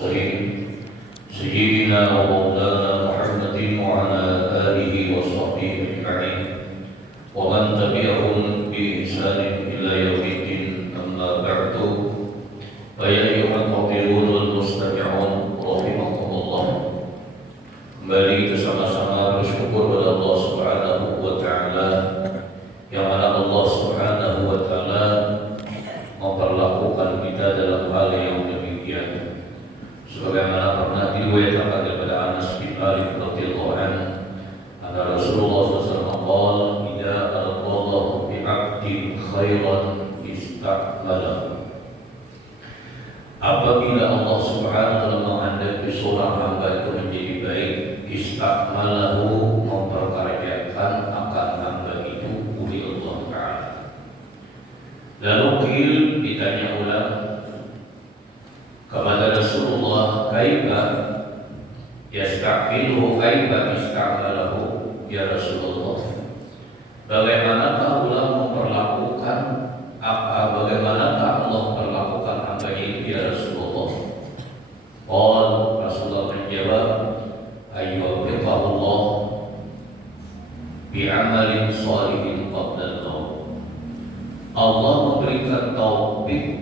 سيدنا ومولانا محمد وعلى آله وصحبه أجمعين ومن تبعهم بإحسان إلى يوم الدين. أما بعد فيا أيها الحاضرون والمستمعون رحمكم الله. Kembali bersama-sama bersyukur kepada Allah Subhanahu wa taala yang mana Allah Subhanahu wa taala memperlakukan kita dalam hal yang demikian. Sebagaimana pernah diriwayatkan daripada Anas bin Malik radhiyallahu anhu, anna Rasulullah sallallahu alaihi wasallam idza aradallahu bi 'abdin khairan istakmalahu. Apabila Allah Subhanahu wa taala menghendaki seorang hamba itu menjadi baik, istakmalahu, memperkaryakan akan hamba itu oleh Allah Taala. Lalu ditanya ulang kepada Rasulullah, kaifa yastakmiluhu, kaifa istakmalahu ya Rasulullah, bagaimanakah Allah memperlakukan bagaimanakah Allah memperlakukan hamba ini ya Rasulullah? Rasulullah menjawab, ayyuhillah bi'amalin shalihin qabla al-maut. Allah memberikan taufik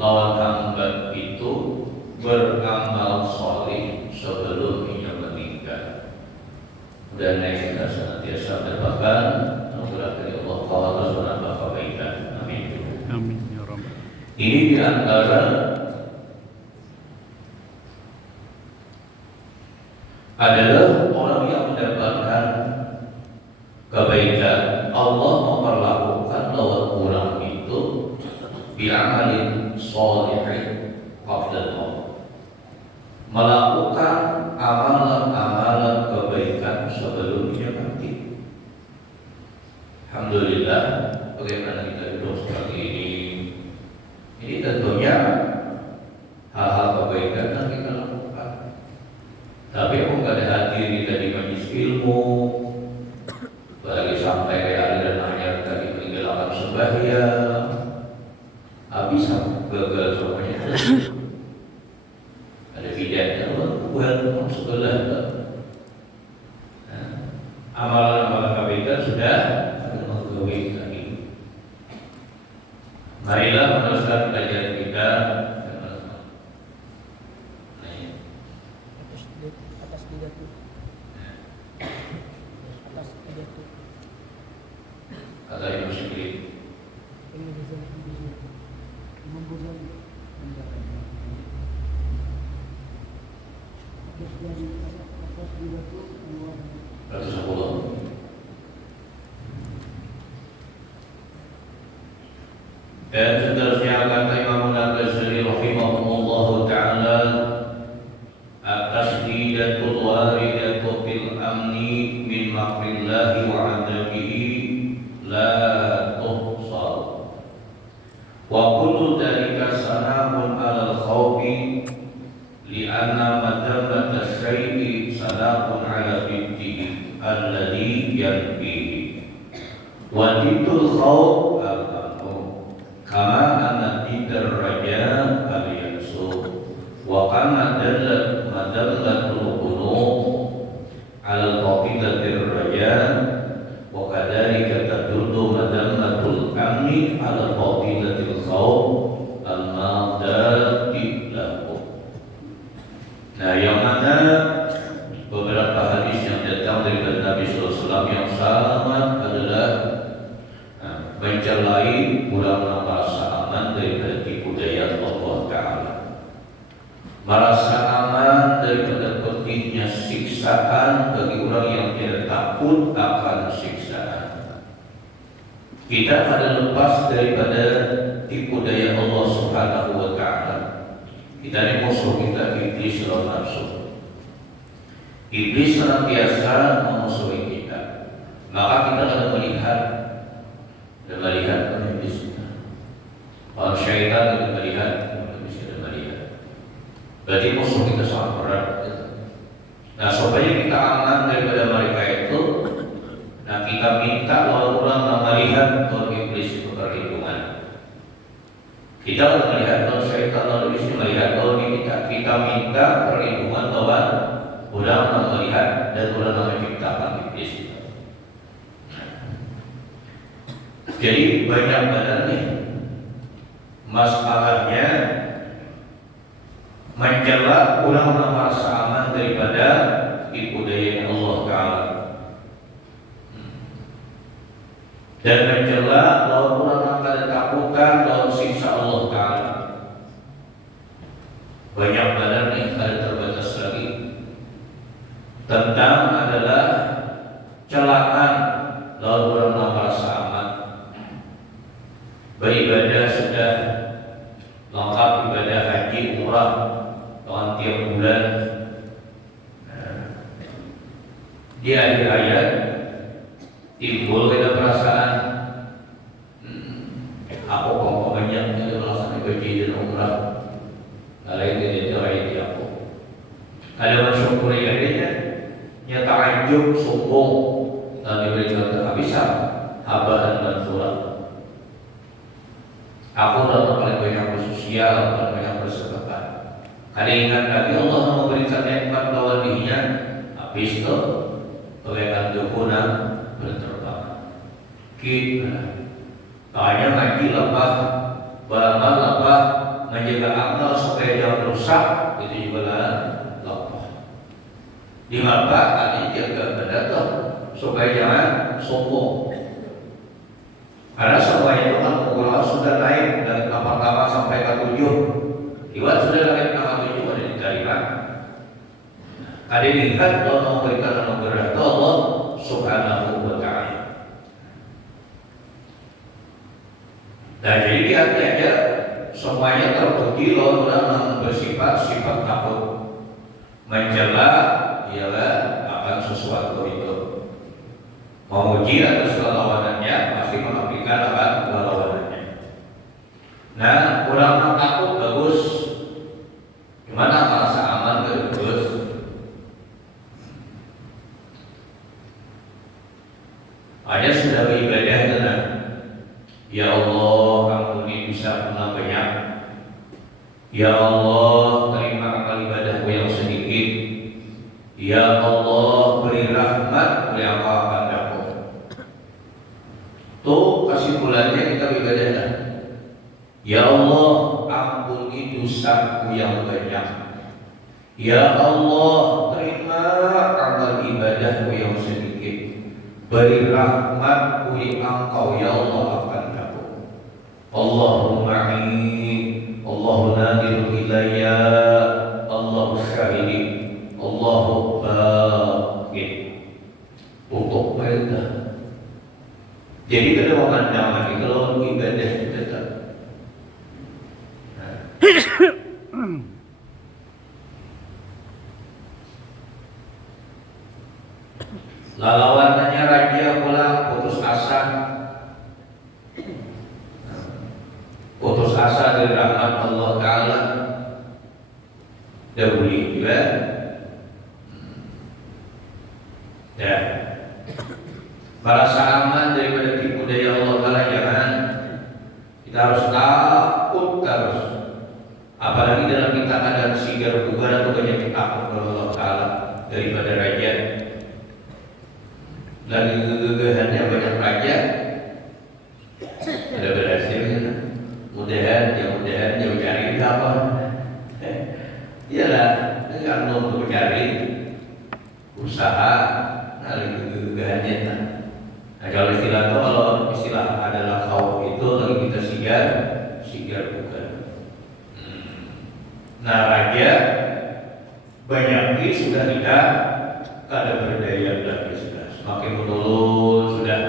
lawan hamba itu beramal salih sebelum ia meninggal. Dan kita senantiasa mendapatkan anugerah dari Allah Taala subhanahu wa taala. Amin. Amin ya rabbal. Ini di antara adalah orang yang mendapatkan kebaikan. Allah memperlakukan lawan orang itu bi'amalin sholihin qabla al-maut, melakukan amalan-amalan kebaikan sebelum dia mati. Alhamdulillah, bagaimana kita hidup seperti ini. Ini tentunya hal-hal kebaikan yang kita lakukan. Tapi aku nggak ada hadir di majelis ilmu, bagi sampai ke aliran akhir tadi meninggalkan sembahyang, habis gagal semuanya. Ada bidanya, bukan sekolah. Amalan-amalan kebaikan sudah kebaikan ini. Marilah meneruskan pelajaran kita. Kata Ibu Syekh dan seterusnya kata Imam Al-Ghazali rahimahullahu ta'ala, at-tasdidatul waridatu fil amni min makrillahi wa adabihi la tuhsar wa kullu dhalika sana'un alal khawfi li'anna madamata syai'i sana'un ala biddihi alladhi yanfihi wa didul khawf al-amnu kama anna didar raja al-yansu wa kama dallat madallatul qunut ala qabilatir raja wa kadhalika tadullu madammatul amni ala qabilatil khawf al-madati lahu. Nah, yang mana beberapa hadis yang datang dari Nabi sallallahu alaihi wasallam yang sangat adalah mencelahi kurang merasa aman daripada tipu daya Allah Ta'ala, merasa aman daripada pedihnya siksaan bagi orang yang tidak takut akan siksaan. Kita ada lepas daripada tipu daya Allah Subhanahu wa Ta'ala. Kita ini musuh kita, iblis lawan nafsu. Iblis senantiasa memusuhi kita, maka kita akan melihat iblis. Kalau syaitan kita melihat, iblis kita melihat. Berarti musuh kita sangat berat. Nah, supaya kita aman daripada mereka itu, nah kita minta lawan orang melihat bahwa iblis itu perlindungan. Kita akan melihat bahwa syaitan lalu bisa melihat kalau kita minta perlindungan lawan ulang melihat dan ulang menciptakan iblis. Jadi banyak benar nih masalahnya mencela ulang merasa aman daripada tipu daya Allah Ta'ala dan mencela lawan ulang akan ditakutkan dalam siksa Allah Ta'ala. Banyak benar nih, ada terbatas lagi tentang adalah celaan lawan ulang merasa aman. Beribadah sudah lengkap, ibadah haji, umrah tahun tiap bulan. Di akhir ayat timbul kita perasaan aku kok banyak yang melaksanakan haji dan umrah lain dari ayat aku ada mensyukuri adanya nyata anjuk sombong dan diberikan kehabisan haba dan mansura. Aku dalam paling banyak bersosial, paling banyak bersedekah. Ada ingat lagi Allah memberikan nikmat lawan dirinya, habis itu bagaikan dukuna berterbang. Kita makanya ngaji lepas, beramal lepas, menjaga amal supaya jangan rusak, itu juga lepas. Di mana tadi jaga benar supaya jangan sombong. Karena semuanya itu kan pokoknya sudah naik dari kapal-kapal sampai ke 7. Iwan sudah naik ke 7 ada diterima. Ada lihat Allah memberikan anugerah itu Allah Subhanahu wa Ta'ala. Dan jadi lihat aja semuanya terpuji orang bersifat sifat takut, mencela ialah akan sesuatu itu. Memuji atas lawanannya pasti mengapikan akan lawanannya. Nah, kurang takut bagus. Gimana merasa aman bagus? Ada sudah beribadah tenang. Ya Allah, ampuni bisa pernah banyak. Ya Allah, terima amal ibadahku yang sedikit. Ya Allah, beri rahmat, beri apa-apa. Tuh kesimpulannya kita beribadah. Ya Allah, ampuni dosaku yang banyak. Ya Allah, terima amal ibadahku yang sedikit. Beri rahmat beri Engkau ya Allah akan aku. Allahumma inni, Allahu nadir ilayya, Allahu syahidi, Allahu baqid. Untuk mereka. Jadi kada memandang lagi kalau ibadah kita tak. Lawannya raja pulang putus asa. Putus asa dari rahmat Allah Ta'ala. Dahuli juga. Ya. Merasa aman daripada tipu daya Allah Ta'ala jangan. Kita harus takut terus. Apalagi dalam kita keadaan sigar bugar atau banyak takut kepada Allah Ta'ala daripada raja. Lagi gegahannya banyak raja. Ada berhasilnya. Mudahan jauh cari apa? Iyalah, kan untuk mencari usaha. Lagi gegahannya. Nah, kalau istilah itu kalau istilah adalah khauf itu lagi kita sigar bukan. Nah, raja banyak sudah tidak ada berdaya lagi sudah semakin menurun sudah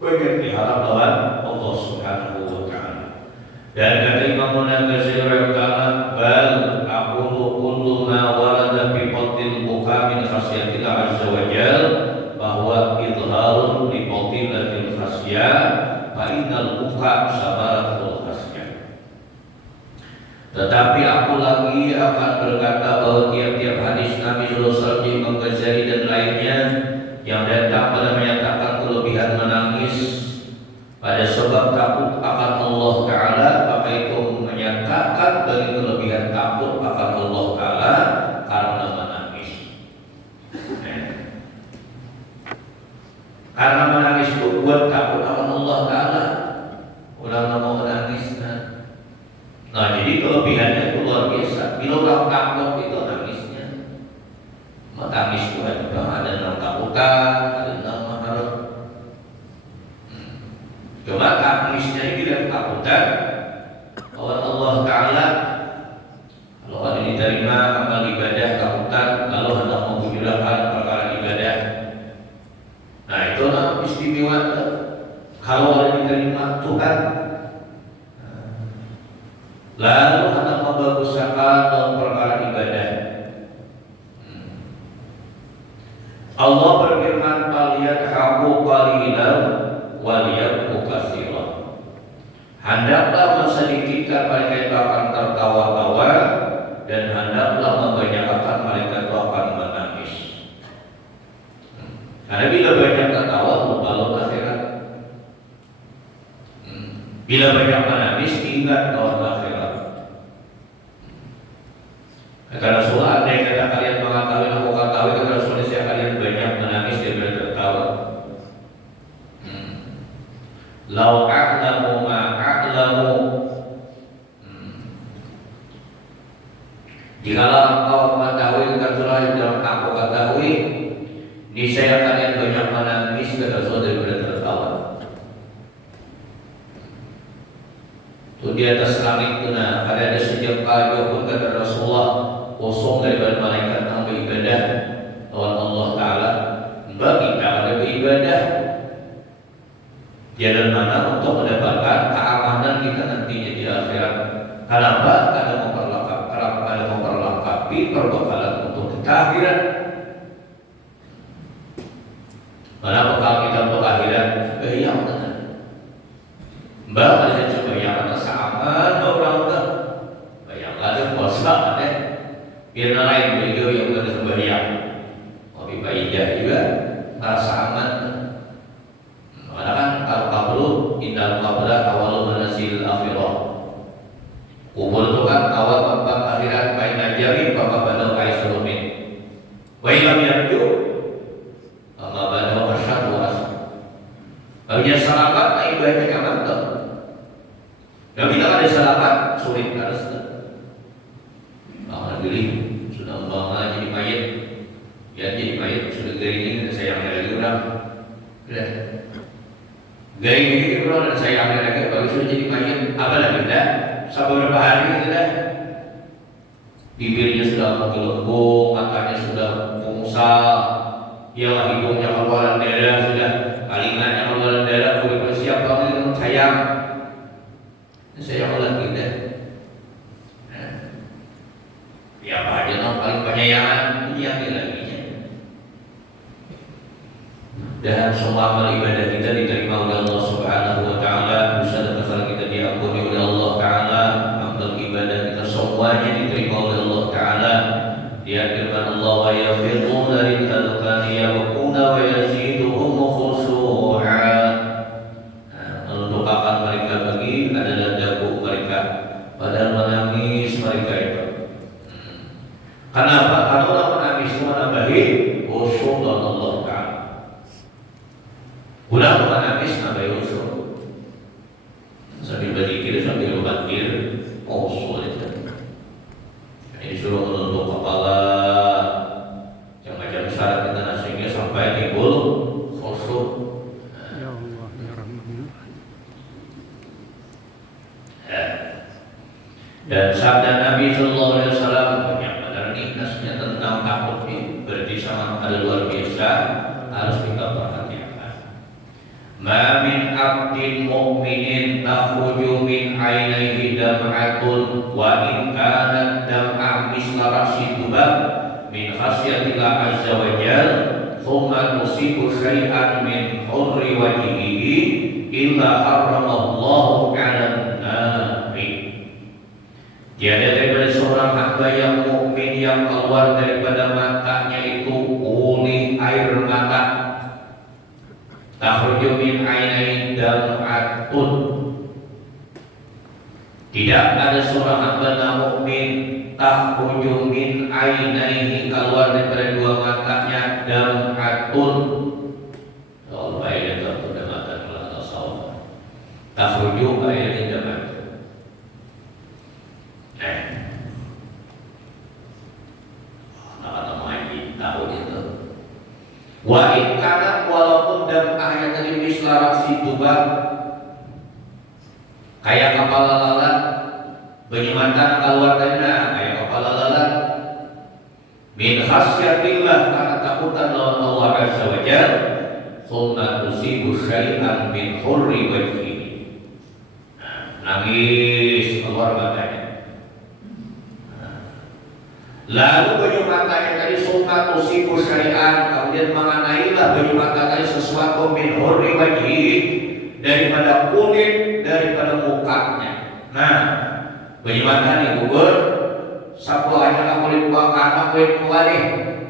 banyak diharap lawan Allah Subhanahu wa Ta'ala. Dan kata Imam Al-Ghazali rahimahullah, bal aqulu kullu ma warada fi fadlil buka min khasyatillah azza wa jalla bahwa idharun li fadilatil khasyah fa innal buka sabaratul khasyah. Tetapi aku lagi akan berkata bahwa tiap-tiap hadis Nabi sallallahu alaihi wasallam, Imam Ghazali dan lainnya yang datang pada menyatakan kelebihan menangis pada sebab takut akan Allah Ta'ala, maka itu menyatakan Karena menangis itu buat takut akan Allah Ta'ala. Orang nggak mau menangis kan. Nah jadi kelebihannya itu luar biasa. Bila orang takut itu nangisnya. Menangis itu ada dalam takutan, ada dalam maharap. Cuma tangisnya ini tidak takutan. Kalau Allah Ta'ala, kalau ada diterima amal ibadah takutan, kalau hendak mengujudakan perkara ibadah. Nah itu istimewa. Kalau ada diterima Tuhan, lalu hendak membagusakan dalam perkara ibadah. Allah berfirman, "Faliyadhaku qalilan waliyabku katsiran." Hendaklah mensedikitkan mereka itu akan tertawa-tawa, dan hendaklah membanyakkan mereka itu akan menangis. Karena bila banyak tertawa, lupa akhirat. Bila banyak menangis, ingat tahun akhirat. Kata Rasulullah, andai kata kalian mengetahui, aku ketahui, kata Rasulullah, saya kalian banyak menangis daripada tertawa. Lau a'lamu ma'a'lamu. Jikalau engkau mengetahui Rasulullah yang aku ketahui, niscaya kalian banyak menangis kata Rasulullah daripada tertawa. Itu di atas langit itu nah ada sejak pagi pun kata Rasulullah kosong daripada malaikat yang beribadah lawan Allah Ta'ala. Bagi kita ada beribadah jalan mana untuk mendapatkan keamanan kita nantinya di akhirat. Kenapa? Karena memperlengkapi perbekalan untuk kita akhirat. Mana bekal kita untuk akhirat? Bayang benar. Mbak ada sebayang atas aman orang tak. Bayang ada puasa ada. Biar lain beliau yang ada sebayang. Lebih baik juga rasa aman. Karena kan kalau kabur, indal kabur awal manasil akhirah. Kubur itu kan awal tempat akhirat baik najari, bapak badal kais selumin. Baik kami yarju, bapak badal bersyadu asal. Kalau dia salamat, ibadahnya kan mantap. Dan bila ada salamat, sulit harus. Alhamdulillah sudah membangun jadi mayat. Ya jadi mayat sudah gering sayang lagi orang. Sudah. Gering ini orang dan sayangnya lagi kalau sudah jadi mayat apa lagi dah? Beberapa hari sudah bibirnya sudah menggelembung, matanya sudah mungsal, ya hidungnya keluaran darah sudah, telingannya keluaran darah, boleh bersiap kamu sayang, sayang lagi dah. Ya apa aja yang paling penyayangan ini yang lagi. Dan semua amal ibadah kita diterima oleh Allah Subhanahu wa Ta'ala. Dosa-dosa kita diampuni oleh Allah Ta'ala. Amal ibadah kita semuanya diterima oleh Allah Ta'ala. Dia firman Allah, wa yafiquna lil-adqani yabquna wa yaziduhum khushu'a. Melupakan mereka bagi adalah dagu mereka, padahal menangis mereka itu. Kenapa? Kalau orang menangis itu menambahi khusyuk dalam Allah Ta'ala. Udah bukan habis sampai usul sambil berzikir sambil berpikir usul itu. Ini disuruh menunduk kepala macam-macam syarat kita sehingga sampai timbul khusyuk. Ya Allah ya Rahman. Dan sabda Nabi Sallallahu Alaihi Wasallam banyak benar nih nasnya tentang takut ini berarti sangat ada luar biasa harus kita perhatikan. Ma min abdin mu'minin takhruju min ainaihi dam'atun wa in kanat dam'a misla ra'si dubab min khasyatillah azza wa jalla thumma tusibu syai'an min hurri wajhihi illa harramallahu 'alan nari. Tiada daripada seorang hamba yang mukmin yang keluar daripada matanya itu uli air mata. Takhruju min ainai dam'atun. Tidak ada seorang hamba mukmin takhruju min ainaihi keluar daripada dua matanya dam'atun. Allah wahyu kayak di zaman. Tahu itu. Wa ikana walaupun dalam ayat tadi mislara situbah kayak kapal lalat penyematan keluarganya kayak kapal lalat min khasyatillah karena takutan lawan Allah azza wa jalla thumma tusibu syai'an min hurri wajhi nangis keluar matanya. Lalu banyu matanya tadi summa tusibu syai'an kemudian mengenailah banyu mata tadi sesuatu min hurri wajhi daripada kulit daripada mukanya. Nah, banyu mata nih gugur sapu aja kulit bakar kulit kuali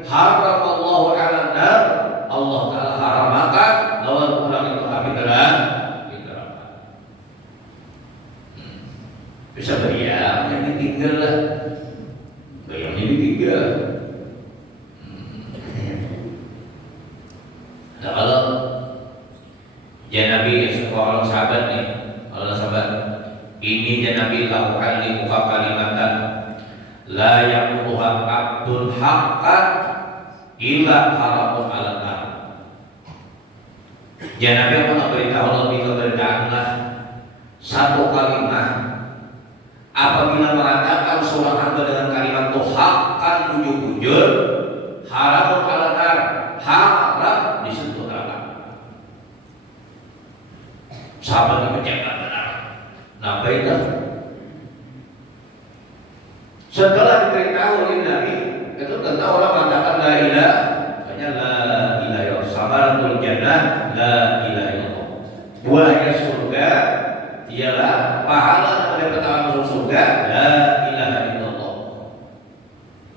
haram Allah ala nar Allah taala haramakan lawan orang itu api neraka. Bisa bayang yang ditinggal lah. Bayangnya ditinggal. Nah kalau ya Nabi seorang sahabat nih, Allah sahabat ini ya Nabi lakukan di muka kalimatan la yaquha abdul haqqan illa haramun ala nar. Ya Nabi apa memberitahu lebih keberitaanlah satu kalimat apabila mengatakan seorang hamba dengan kalimat itu haqqan bujur-bujur haramun ala nar haram disentuh neraka. Sahabat dipecahkan neraka. Nah itu setelah diberitahu oleh Nabi itu tentu orang mengatakan la ilaha hanya la ilaha illallah samaratul jannah la ilaha illallah buahnya surga ialah pahala dari pertama masuk surga la ilaha illallah.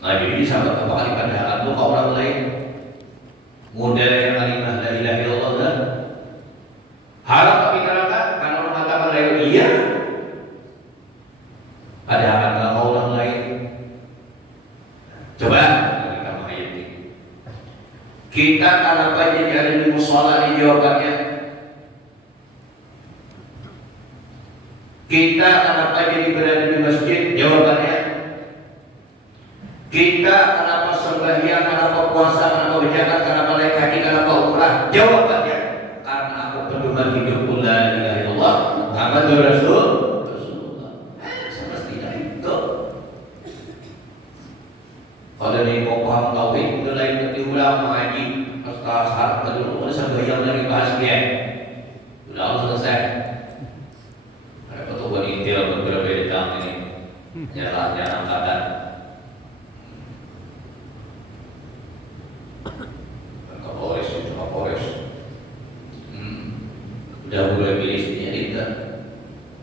Nah jadi sahabat apa kali kendaraan itu ke orang lain model yang kalimat la ilaha illallah dan harap tapi neraka karena orang mengatakan la ilaha iya ada akan ke orang lain. Coba kita menghayati kita kenapa jadi ada di musola di jawabannya. Kita kenapa jadi berada di masjid? Jawabannya kita kenapa sembahyang, kenapa puasa, kenapa berzakat, kenapa naik haji, kenapa umrah? Jawabannya karena aku pedoman hidupku la ilaha illallah Muhammadur Rasulullah. Semestinya itu. Kalau dari paham tauhid itu lain diulang mengaji astagfirullah dulu ada sembahyang lagi bahas dia. Sudah selesai. Atau berintil beberapa datang ini nyalahnya angkatan Kapolres itu Kapolres udah mulai pilih sini kita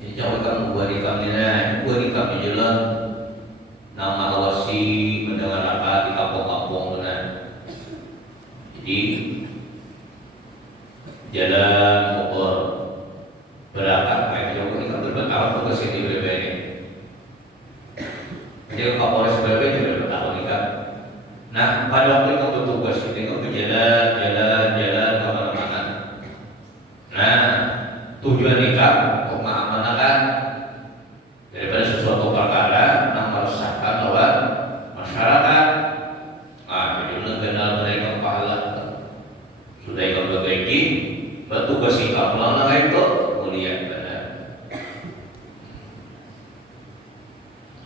ini jangan kamu buat ikamnya jalan nama awasi mendengar apa di kampung-kampung benar. Jadi jalan Bogor berangkat baik jauh ini kan bertahun tugas yang berbeda ini. Jadi Kapolres berbeda juga bertahun ini kan. Nah pada waktu itu bertugas ini kan jalan kemana-mana. Nah tujuan nikah untuk mengamankan daripada sesuatu perkara yang meresahkan lawan masyarakat. Nah jadi kenal mereka pahala sudah ikut berbagi bertugas nikah melanggar itu mulia ibadah.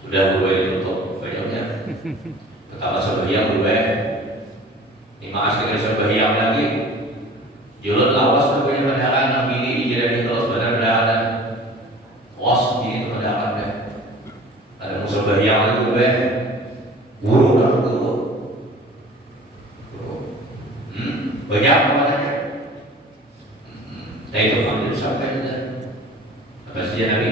Sudah berubah untuk banyaknya. Pertama sembahyang berubah. 5 askar sembahyang lagi. Julur lawas berubahnya padahal yang ini dijadikan terus benar-benar was ini kemudahan. Ada musuh sembahyang lagi berubah. Guru kan guru. Banyak namanya. Nah itu kami disampaikan apa saja Nabi.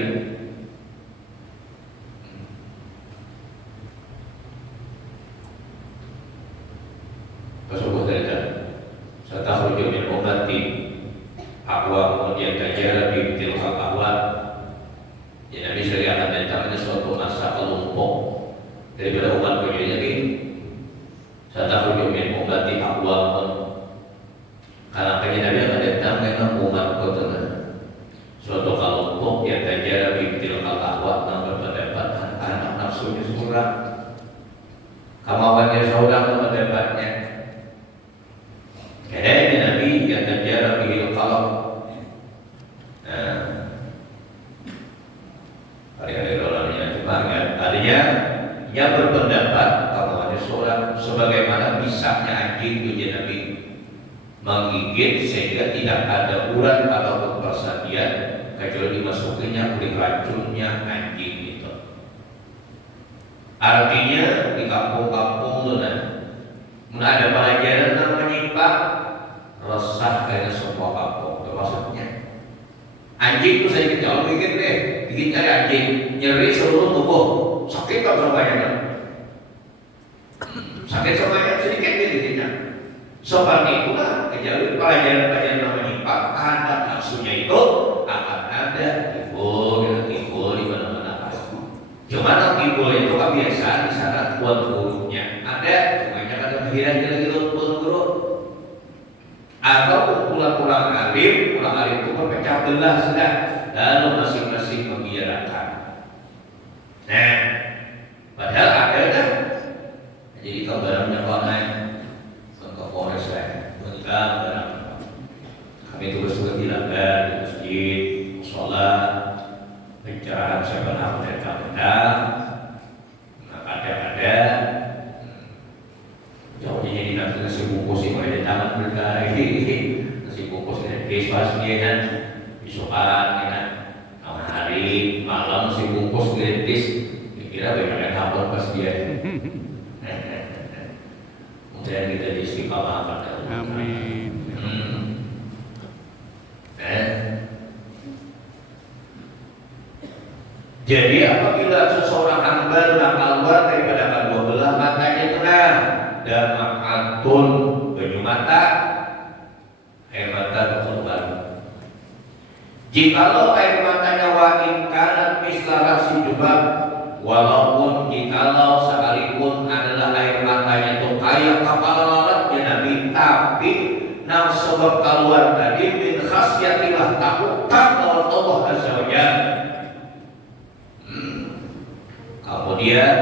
Kesubuh derajat serta hujung min ummati aqwa kemudian kajar di tilka aqwa. Ya Nabi sering akan datang ada suatu masa kelompok daripada umat beliau Nabi serta hujung min ummati aqwa karena Nabi akan datang dengan umat kota suatu kelompok untuk ya tajara bintil al-ahwa berpendapat anak nafsunya surah kemauannya seorang pendapatnya. Kayaknya Nabi ya tajara bihil qalb. Nah, hari-hari rolanya cuma kan artinya yang berpendapat kemauannya seorang sebagaimana bisanya anjing punya Nabi menggigit sehingga tidak ada urat atau persadian kecuali dimasukinya oleh racunnya anjing itu. Artinya di kampung-kampung mana ada pelajaran namanya Pak resah karena semua kampung. Maksudnya anjing itu saya kalau gigit deh, gigit cari anjing nyeri seluruh tubuh sakit tak semuanya sakit semuanya sedikit gigitnya. Seperti itulah kejadian pelajaran-pelajaran namanya Pak ada nafsunya itu akan ada timbul di mana-mana. Cuma timbul itu kebiasaan di sana buat gurunya ada, semuanya kata pikiran gitu buat guru. Atau pulang-pulang alim itu berpecah belah sudah, lalu masing-masing membicarakan. Nah, padahal ada dah. Jadi kalau barangnya online Polres saya, barang kami tugas-tugas dilakukan di masjid, sholat, pencerahan saya pernah benar-benar, ada, jauhnya di nanti nasi bungkus ini mulai tangan mereka nasi bungkus ini Christmas dia kan, besokan kan, malam hari, malam nasi bungkus gratis, dikira banyak hapon pas dia. Dan kita di istiqamah pada amin. Jadi apabila seseorang hamba keluar daripada kedua belah matanya tenang dan makatun penyu mata air mata keluar. Jikalau air matanya wakin kanan mislara si jubab, walaupun jikalau sekalipun adalah air matanya itu kayak kapal laratnya Nabi, tapi nang sebab keluar tadi min khasyatillah takutkan lawan Allah Azza wa Jalla. Kemudian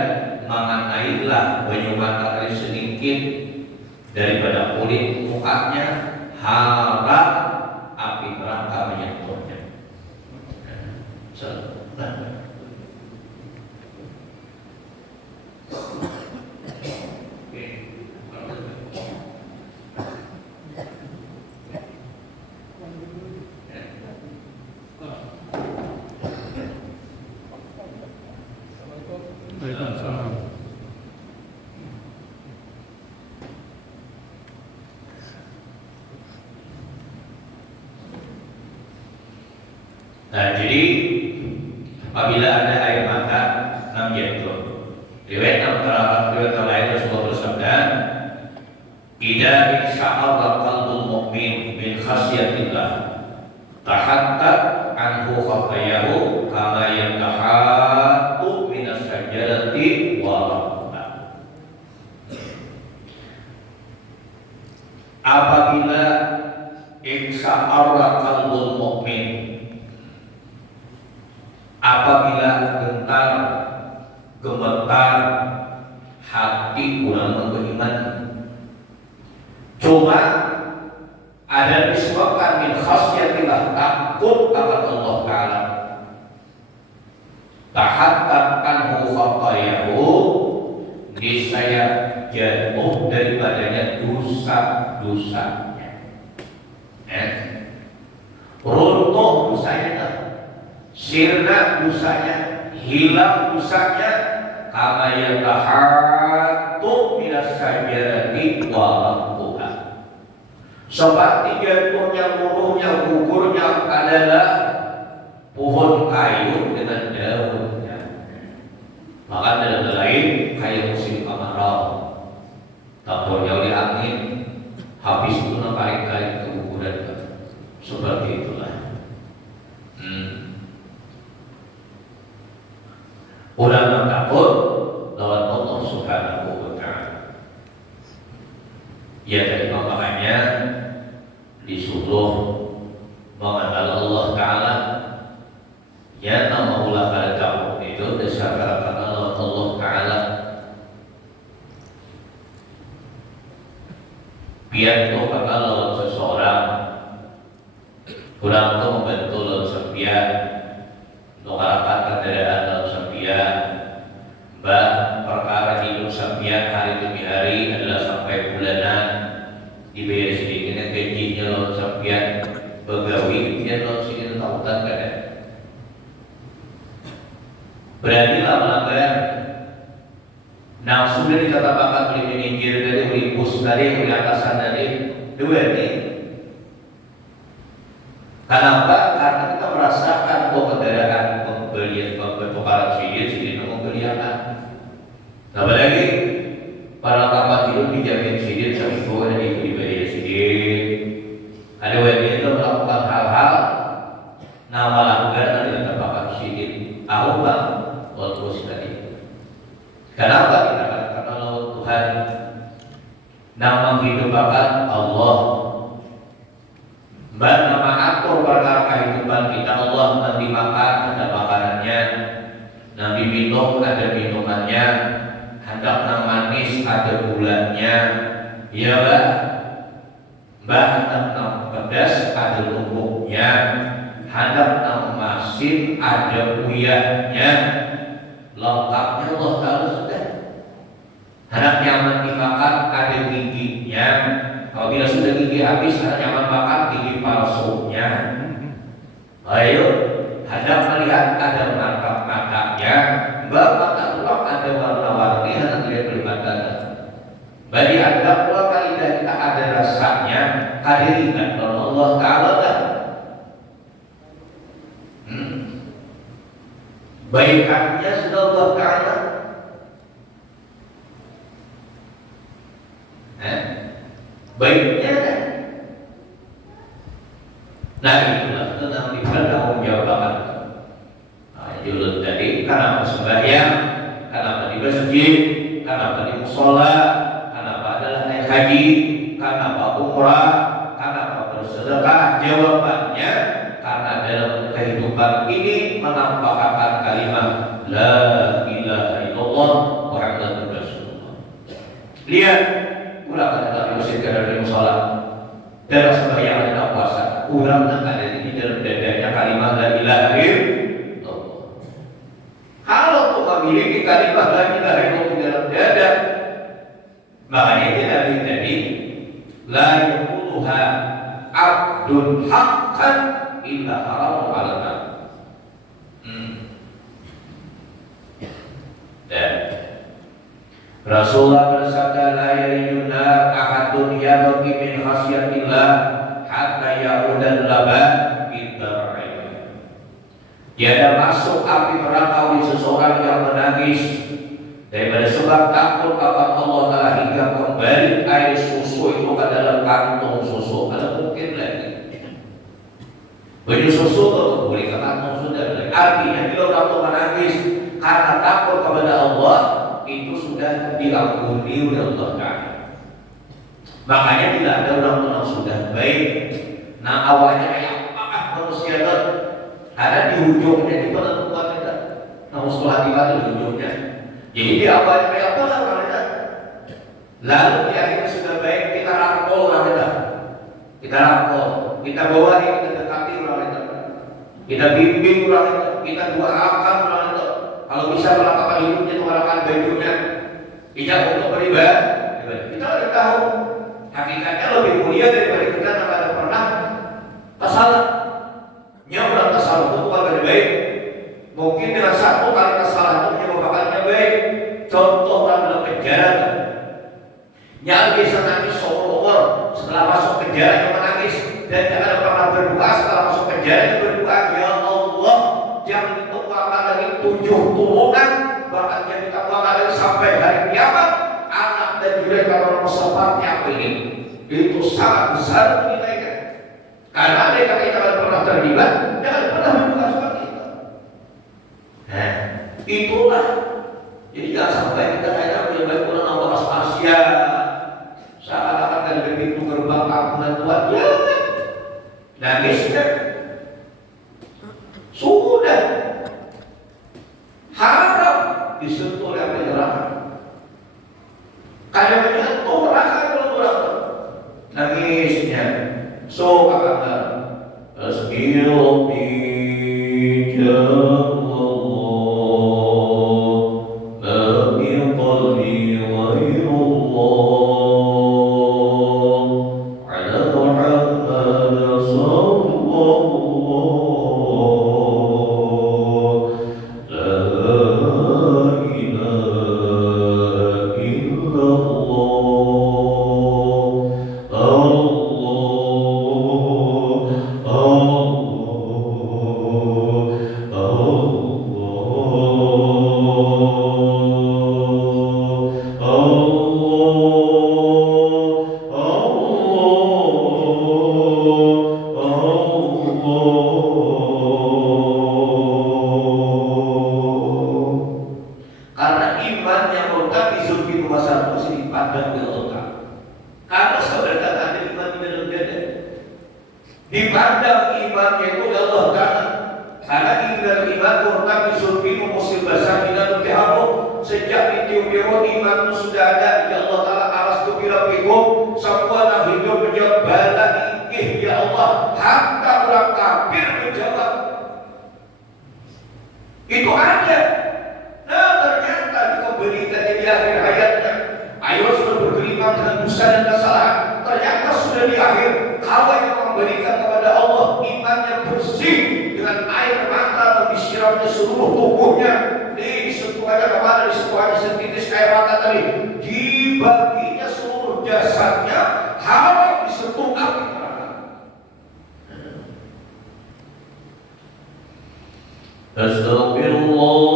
mengenailah banyu mata dari sedikit daripada kulit mukanya harap api neraka menyentuhnya. Waalaikumsalam. Nah, jadi apabila ada air mata enam jatuh. Riwayat lain Rasulullah bersabda, "Idza insya'allahu qalbul mu'min min khasyatillah, tahatta anhu khatayahu kama yatahattu minas syajarati wa." Apabila insya'allahu qalbul mu'min, apabila gemetar hati orang beriman, cuma ada disebabkan min khasyatillah takut akan Allah Ta'ala, tahattakanhu khatayahu niscaya jatuh daripadanya dosa-dosanya, runtuh dosanya, sirna dosanya, hilang dosanya, kama yatahattu minas syajarati wa rabbuha, seperti jatuhnya, luruhnya, gugurnya adalah pohon kayu dengan daunnya. Maka dalam lain kayak musim kemarau, tampaknya oleh angin, habis itu nampaknya keguguran. Seperti itulah. Ulama takut lawan Allah Subhanahu wa Ta'ala. Ya, dari makanya disuruh mengenal Allah Ta'ala Ya nama ulah pada kamu itu disyaratkan Allah Ta'ala biar itu bakal lawan seseorang kurang itu membantu lawan sepian mengarahkan kendaraan lawan sepian bah perkara hidup sepian hari demi hari adalah sampai bulanan dibayar sedikitnya gajinya lawan sepian begawi dia lawan sedikit tahutan kan. Berartilah melanggar. Nah sudah dikatakan oleh manajer dari oleh bos dari oleh atasan dari dua ini. Kenapa? Karena kita merasakan bahwa kendaraan pembelian pertukaran sidin pembelian. Nah lagi para kapal itu dijamin sidin seminggu dan itu dibayar sidin. Ada WD itu melakukan hal-hal nah melanggar dari katakan sidin. Tahu bang? Terus tadi. Kenapa kita katakan Allah Tuhan nama menghidupkan Allah nama atur perkara kehidupan kita Allah nanti makan ada makanannya nanti minum ada minumannya hendak nang manis ada bulannya iya kan mbah hendak nang pedas ada lumbuknya hendak nang masin ada uyahnya lengkapnya Allah Ta'ala sudah. Anak nyaman dimakan ada giginya. Kalau bila sudah gigi habis anak nyaman makan gigi palsunya. Ayo, hendak melihat ada mata-matanya. Mata ulang ada warna-warni hendak dilihat oleh matanya. Bagi anda pula kali kita ada rasanya hadirin Allah Ta'ala. Baikannya sudah Allah Ta'ala baiknya kan? Nah itulah tentang tanggung jawaban. Nah julud tadi kenapa sembahyang, kenapa di masjid, kenapa di musola, kenapa adalah naik haji, kenapa umrah, kenapa bersedekah. Jawabannya karena dalam kehidupan ini menampakkan kalimat La ilaha illallah Muhammadur Rasulullah. Lihat, ulang kata Nabi dari musola dalam sembahyang dan puasa. Ulang ada di dalam dadanya kalimat La ilaha illallah. Kalau tu memiliki kalimat La ilaha illallah di dalam dada, makanya itu Nabi tadi La yaquluha abdun haqqan illa haram alama. Dan Rasulullah bersabda la yarijunna ahadun yabqi min khasyatillah hatta ya'udan laban bidar'in. Tiada masuk api neraka oleh seseorang yang menangis daripada sebab takut akan Allah Ta'ala hingga kembali air susu itu ke dalam kantong susu. Ada mungkin lagi baju susu itu boleh ke kantong sudah. Artinya bila orang itu menangis karena takut kepada Allah itu sudah diampuni oleh Allah Ta'ala. Makanya tidak ada orang yang sudah baik. Nah awalnya kayak manusia itu ada di ujungnya di penentuan kita. Nah setelah tiba di ujungnya. Jadi di awalnya kayak apa orang kita. Lalu di akhirnya sudah baik kita rangkul orang kita. Kita rangkul, kita bawa kita dekati orang kita. Kita bimbing orang kita. Kita doakan orang kita. Kalau bisa melakukan hidupnya, melakukan bajunya, tidak untuk beribadah. Kita sudah tahu hakikatnya lebih mulia daripada kita yang ada pernah kesalahan. Orang kesalahan itu bukan lebih baik. Mungkin dengan satu kali kesalahan itu menyebabkannya baik. Contoh orang dalam penjara, yang bisa nangis seumur setelah masuk penjara yang menangis dan jangan pernah berdoa setelah masuk penjara berdoa ya Allah jangan ditumpahkan lagi 7 turunan bahkan yang ditumpahkan lagi sampai hari kiamat anak dan juga kalau seperti apa ini itu sangat besar nilainya karena mereka kita pernah terlibat jangan pernah berdoa seperti itu. Nah itulah jadi jangan sampai kita kayak lebih baik pulang Allah Asia seakan-akan dari begitu gerbang keampunan Tuhan ya nangisnya sudah Kadang-kadang turakan kalau nangisnya. So kata Asbirobi Jallallah Nabi qalbi wairullah Ala Muhammad sallallahu La ilaha illallah karena iman yang murtad disuruh masa itu dipandang oleh Allah. Karena saudara ada iman di dalam dada, dipandang imannya itu oleh Allah Taala. Karena iman murtad disuruh musim basah di dalam dada. Sejak ditiup-tiup iman itu sudah ada ya Allah Taala alas kubirabikum semua hidup menjawab bala ikih ya Allah. Hatta orang kafir menjawab itu ada. Nah ternyata diberikan di akhir hayatnya. Ayo sudah berkelima dengan dosa dan kesalahan. Ternyata sudah di akhir. Kalau yang memberikan kepada Allah imannya bersih dengan air mata atau disiramnya seluruh tubuhnya. Disentuhnya kemana? Disentuhnya setitis air mata tadi. Dibaginya seluruh jasadnya. Haram disentuh api neraka. Astagfirullah.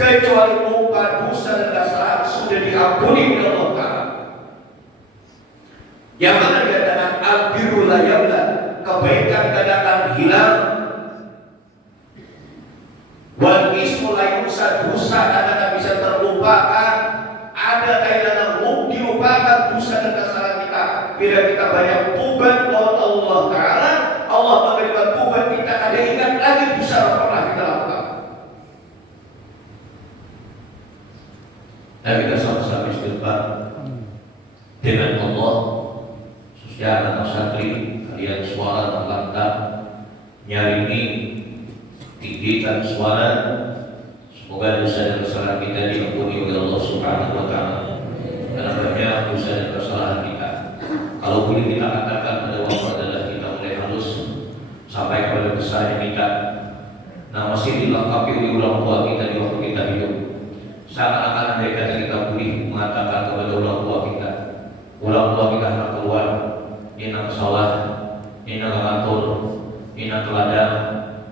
Kecuali lupa dosa dan kesalahan sudah diampuni oleh Allah Taala. Yang mana dikatakan al-birru la yabla, kebaikan tidak akan hilang. Wal ismu la yunsa, dosa tidak bisa terlupakan. Ada kaitan dilupakan dosa dan kesalahan kita. Bila kita banyak tobat kepada Allah Taala, Allah menerima tobat kita, ada ingat lagi dosa yang pernah kita lakukan. Dan kita sama-sama istighfar dengan Allah. Khususnya anak santri, kalian suara lantang nyaringi tinggikan suara. Semoga dosa dan kesalahan kita diampuni oleh Allah Subhanahu wa Ta'ala. Karena banyak dosa dan kesalahan kita. Kalau boleh kita katakan pada waktu adalah kita mulai halus sampai kepada besarnya kita. Nah masih dilengkapi oleh orang tua kita di waktu kita hidup. Seakan-akan andai kata kita boleh mengatakan kepada orang tua kita hendak keluar, hendak ke sawah, hendak ke kantor, hendak ke ladang,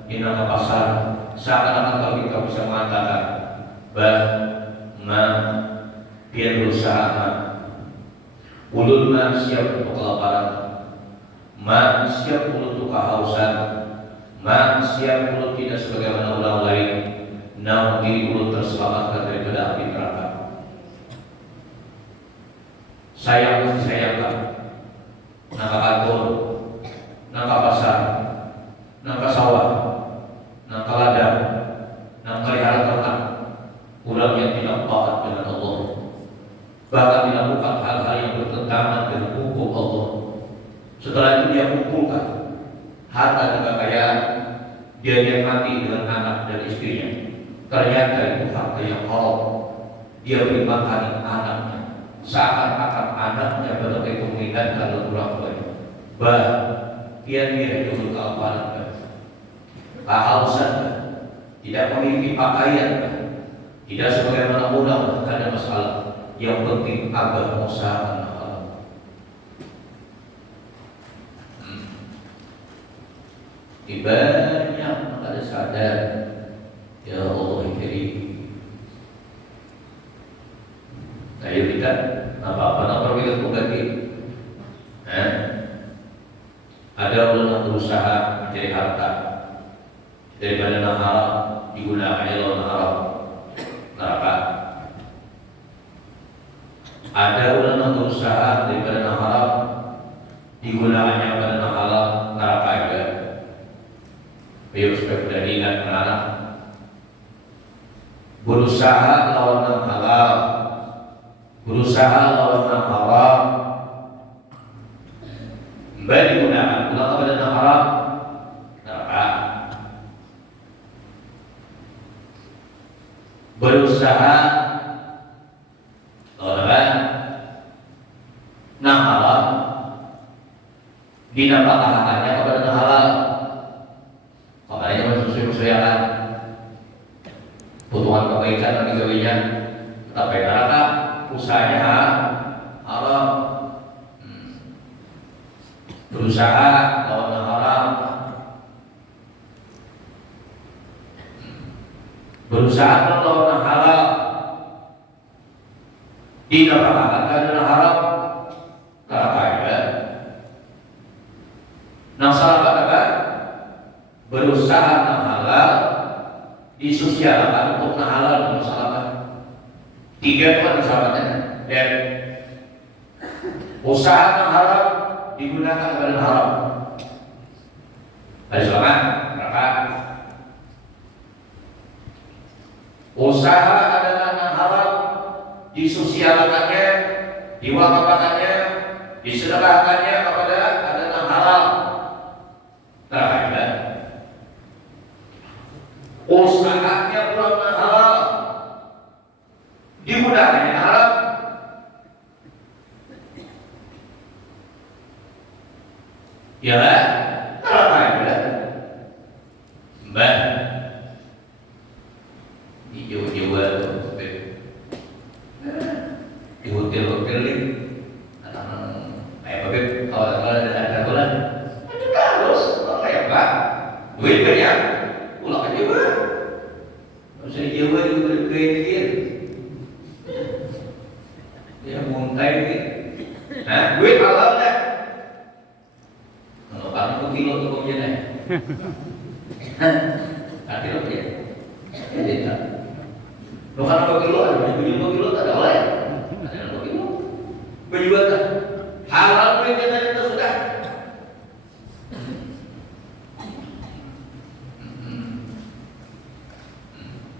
hendak ke pasar. Seakan-akan kalau kita bisa mengatakan, bah, ma, biar berusaha ma, ulun ma siap untuk kelaparan, ma siap untuk kehausan, ma siap untuk tidak sebagaimana orang lain. Namun diri mulut terselamatkan daripada api neraka. Sayang mesti sayangkan. Nangka kantor, nangka pasar, nangka sawah, nangka ladang, nangka pelihara ternak. Orang yang tidak taat dengan Allah, bahkan dilakukan hal-hal yang bertentangan dengan hukum Allah. Setelah itu dia kumpulkan harta dan kekayaan, dia mati dengan anak dan istrinya. ternyata itu harta yang haram. Dia beri makan anaknya, seakan-akan anaknya berarti mengingatkan orang tuanya. Bah, dia itu keapanan, kehausan, tidak memiliki pakaian, tidak sebagaimana mudah, tidak ada masalah. Yang penting agama usaha halal. Banyak ada sadar, ya Allah ini. Ayo kita apa kita ganti. Ada ulama berusaha mencari harta daripada haram digunakan dalam haram neraka. Ada ulama berusaha daripada haram digunakannya pada halal neraka juga. Biar supaya sudah diingat anak berusaha lawan halal, berusaha lawan haram, baik digunakan ulama pada haram neraka. Berusaha lawan halal, dinapakahkannya kepada halal. Makanya sesuai-sesuaian kebutuhan kebaikan dan kebaikan tetap neraka, usahanya haram. Berusaha lawan haram, berusaha lawan halal, dinapakahkan karena haram neraka juga. Nah salah kata berusaha halal disosialkan untuk halal masalahkan. Tiga kan sahabatnya. Dan usaha halal digunakan pada haram. Ada selamat neraka. Usaha adalah halal disosialkannya, diwakafkannya, disedekahkannya kepada adalah halal. Neraka. Usahanya pulang halal, dimudahkannya halal. Ya, neraka ya. Mbak, di Jawa-Jawa di hotel-hotel ini, anak-anak kalau ada bulan, harus lewat, duit banyak. Pulang ke Jawa, masa di Jawa juga berkaya dia muntai gitu. Nah, duit halal dah. Kalau kamu kilo tu kau jenis, nanti lo dia, tidak. Lo kan kau kilo ada, baju kilo tak ada lah ya, ada kau kilo, baju tak halal duit kita itu sudah.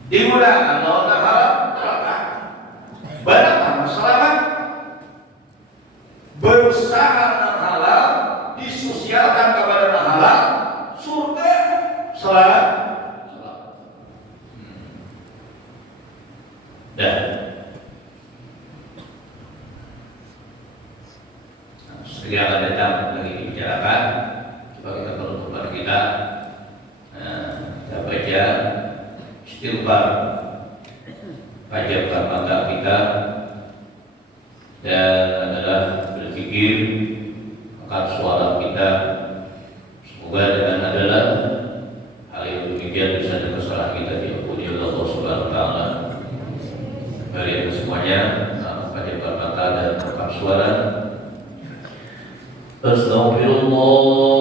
Dimudahkan lawan halal neraka. Barang selamat berusaha halal disosialkan kepada halal surga selamat. Dan segera akan datang lagi dibicarakan. Coba kita perlu kepada kita baca istighfar, panjangkan mata kita dan adalah berpikir akan suara kita. Semoga dengan adalah hal yang demikian bisa ada kesalahan kita diampuni oleh Allah Subhanahu wa taala. Kalian semuanya panjangkan mata dan rekam suara. Astagfirullahaladzim.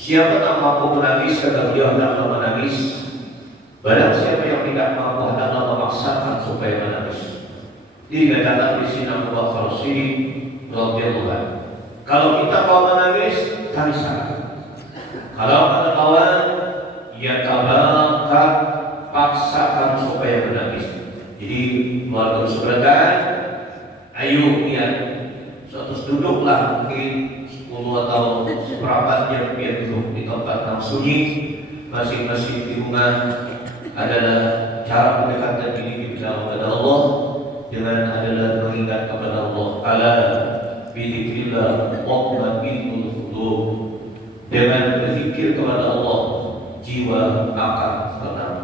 Siapa tak mampu menangis, kata beliau, hendaklah menangis. Barang siapa yang tidak mampu, hendaklah memaksakan supaya menangis. Dikatakan di sini Abu Bakar Siddiq radhiyallahu anhu, kalau kita mau menangis, tangislah. Kalau ada kawan, ya tabakat, paksakan supaya menangis. Jadi keluarga sebelah, ayo niat, suatu duduklah mungkin 10 atau seperempat jam biar duduk di tempat yang sunyi, masing-masing di rumah. Adalah cara pendekatan diri kita kepada Allah dengan adalah mengingat kepada Allah. Ala bidzikrillah tatma'innul qulub. Dengan berzikir kepada Allah, jiwa akan tenang.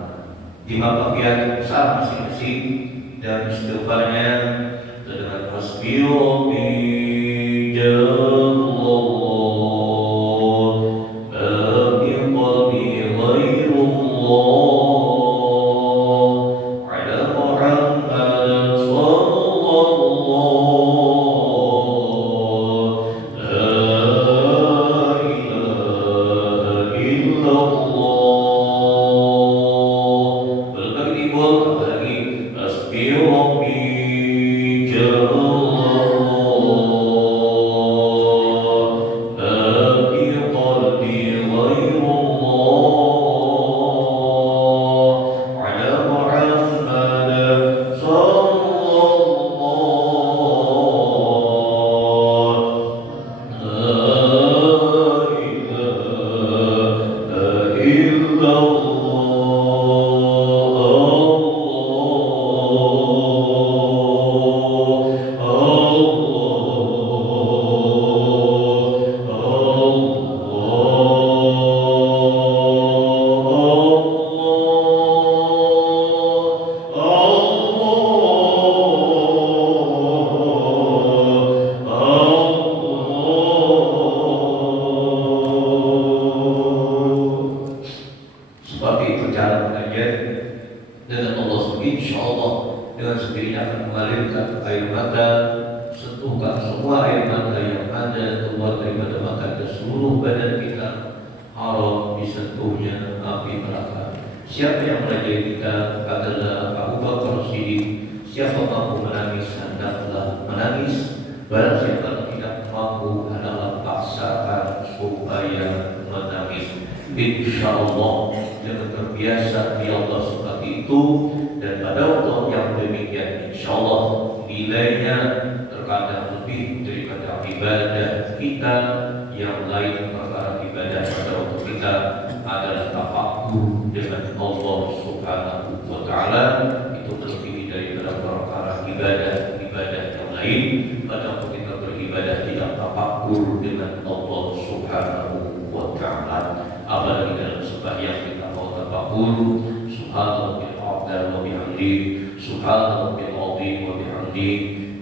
Di bagian besar masing-masing dan istighfarnya dengan hasbiyallah. Dengan sendirinya akan mengalirkan air mata, sentuhkan semua air mata yang ada keluar daripada mata ke seluruh badan kita, haram disentuhnya api neraka. Siapa yang mengajari kita adalah Abu Bakar Siddiq. Siapa mampu menangis, hendaklah menangis. Barang siapa tidak mampu, hendaklah paksakan supaya menangis. InsyaAllah dengan terbiasa di Allah seperti itu, dan pada waktu yang demikian insyaallah nilainya terkadang lebih daripada ibadah kita yang lain. Perkara ibadah pada waktu kita adalah tafakkur dengan Allah Subhanahu wa taala, itu lebih daripada perkara ibadah yang lain. Pada waktu kita beribadah tidak tafakkur dengan Allah Subhanahu wa taala, apalagi dalam sembahyang kita mau tafakkur. Subhanallah wa bihamdihi, subhana rabbil azim wa bihamdihi,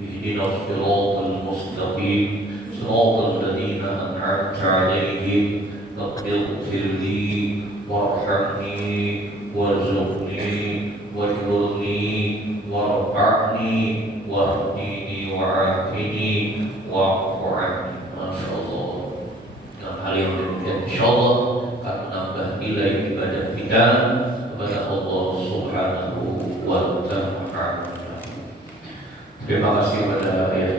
ihdinas siratal mustaqim, siratal ladzina an'amta 'alaihim, ighfir li warhamni warzuqni wajburni warfa'ni wahdini wa'afini wa'fu 'anni. Masyaallah. Dalam hal yang demikian insyaallah akan menambah nilai ibadah kita kepada Allah Subhanahu wa ta'ala. Terima kasih kepada Ayah